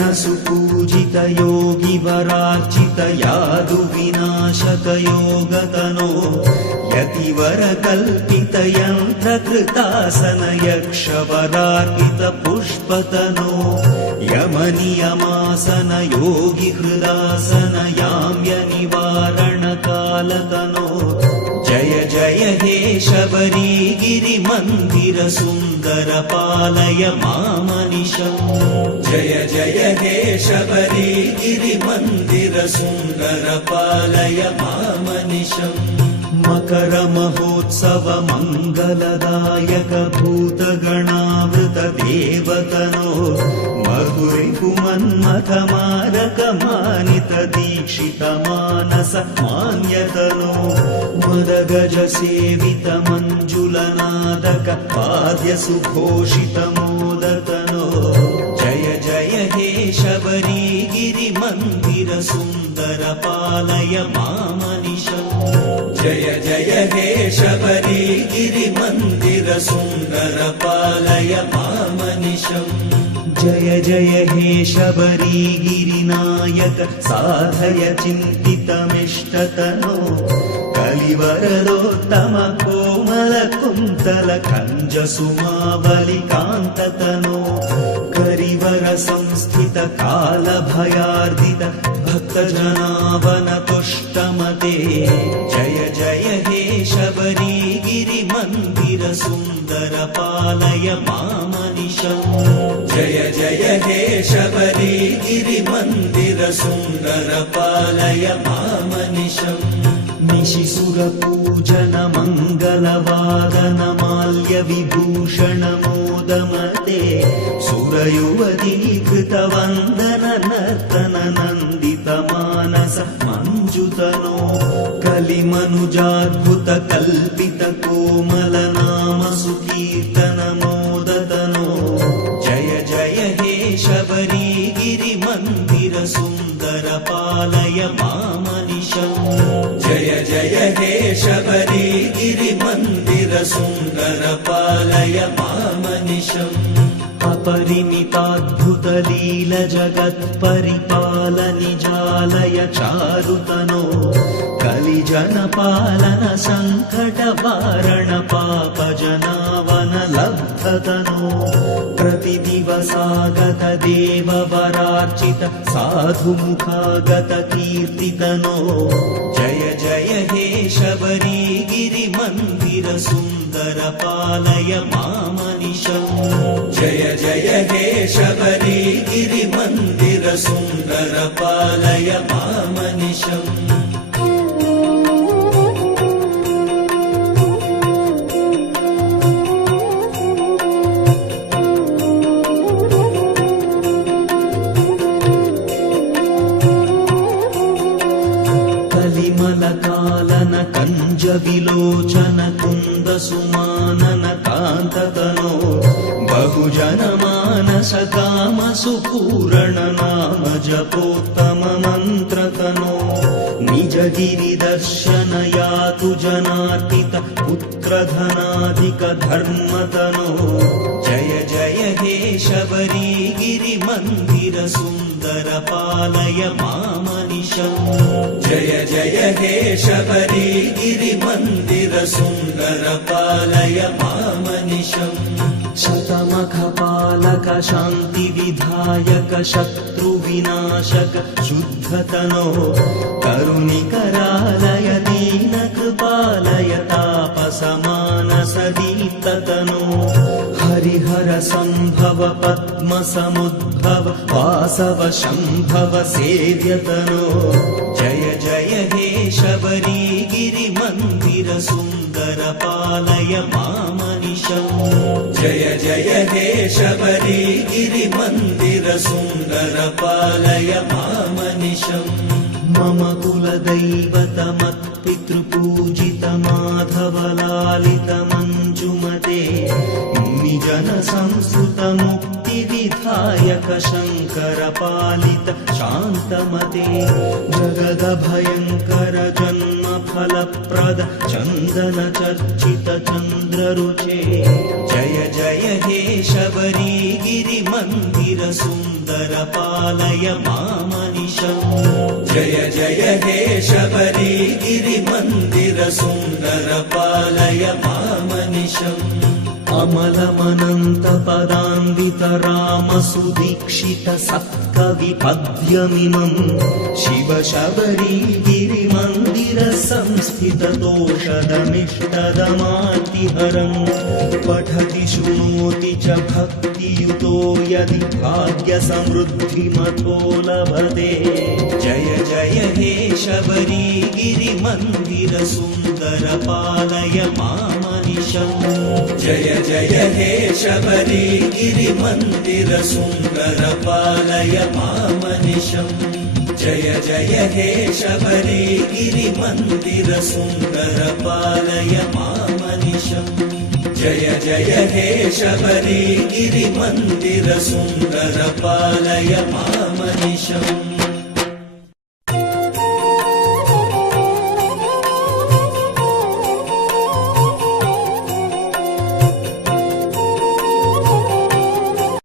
सुपूजित योगी वरार्चित यादु विनाशक योगतनो यतिवर कल्पित यन्त्रकृतासन यक्षवरार्पित पुष्पतनो यमनियमासन योगी हृदासन याम्य निवारण कालतनो जय जय हे शबरीगिरि मंदिर सुंदर पालय मामनिशम् जय जय हे शबरीगिरि मंदिर सुंदर पालय मामनिशम् मकर महोत्सव मंगलदायक भूतगणावृत देवतनो मधुरिपुमन्मथ मारक मानित दीक्षित मानस मान्यतनो मदगज सेवित मंजुलनादक पाद्य सुघोषित मोदतनो जय जय हे शबरीगिरि मंदिर सुंदर पालय मामनिशम् जय जय हे शबरीगिरि मंदिर सुंदर पालय मामनिशम् जय जय हे शबरीगिरिनायक साधय चिन्तितमिष्टतनो कलिवरदोत्तम कोमल कुन्तल कञ्ज सुमावलिकान्ततनो करिवर संस्थित काल भयार्दित भक्तजनावन तुष्टमते जय जय हे शबरीगिरि मंदिर सुंदर पालय मामनिशम् जय जय हे शबरीगिरि मंदिर सुंदर पालय मामनिशम् निशिसुर पूजन मंगलवादन माल्य विभूषण मोदमते सुरयुवती कृत वंदन नर्तन नंदित मानस मंजुतनो कलिमनुजाद्भुत कल्पित कोमल नाम सुकीर्तन मोदतनो जय जय हे शबरीगिरि मंदिर सुंदर पालय मामनिशम् जय जय हे शबरीगिरि मंदिर सुंदर पालय मामनिशम् अपरिमिताद्भुत लील जगत् परिपाल निजालय चारुतनो कलिजन पालन संकट वारण पाप जनावन लब्धतनो प्रतिदिवसागत देव वरार्चित साधु मुखागत कीर्तितनो जय जय हे शबरीगिरि मंदिर सुंदर पालय मामनिशम् जय जय हे शबरीगिरि मंदिर सुंदर पालय मामनिशम् कलिमलकालन कंज विलोचन कुंद सुमानन कांततनो बहुजन मानस काम सुपूर्ण नाम जपोत्तम मंत्रतनो निज गिरि दर्शन यातु जनार्पित पुत्र धनाधिक धर्मतनो जय जय हे शबरीगिरि मंदिर सुंदर पालय मामनिशम् जय जय हे शबरीगिरि मंदिर सुंदर पालय मामनिशम् शतमख पालक शांति विधायक शत्रु विनाशक शुद्धतनो करुणिकरालय दीन कृपालय तापस मानस दीप्ततनो हरिहर संभव पद्म समुद्भव वासव शंभव सेव्यतनो जय जय हे शबरीगिरि मंदिर सुंदर पालय मामनिशम् जय जय हे शबरीगिरि मंदिर सुंदर पालय मामनिशम् मम कुल दैवत मत्पितृपूजित माधव लालित मंजुमते मुनिजन संस्कृत मुक्ति विधायक शङ्कर पालित शान्तमते जगदभयङ्कर जन्म फलप्रद चन्दन चर्चित चन्द्ररुचे जय जय हे शबरीगिरि मन्दिर सुन्दर पालय मामनिशम् जय जय हे शबरीगिरि मन्दिर सुन्दर पालय मामनिशम् अमलमनन्तपदान्वित रामसुदीक्षित सत्कविपद्यमिमम् शिव शबरीगिरिमन्दिर संस्थितदोषदमिष्टदमातिहरम् पठति शृणोति च भक्तियुतो यदि भाग्यसमृद्धिमतो लभते जय जय हे शबरीगिरिमन्दिर सुन्दर पालय मामनिशम् जय जय हे शबरीगिरिमन्दिर सुन्दर पालय मामनिशम् जय जय हे शबरीगिरिमन्दिर सुन्दर पालय मामनिशम् जय जय हे शबरीगिरिमन्दिर सुन्दर पालय मामनिशम्।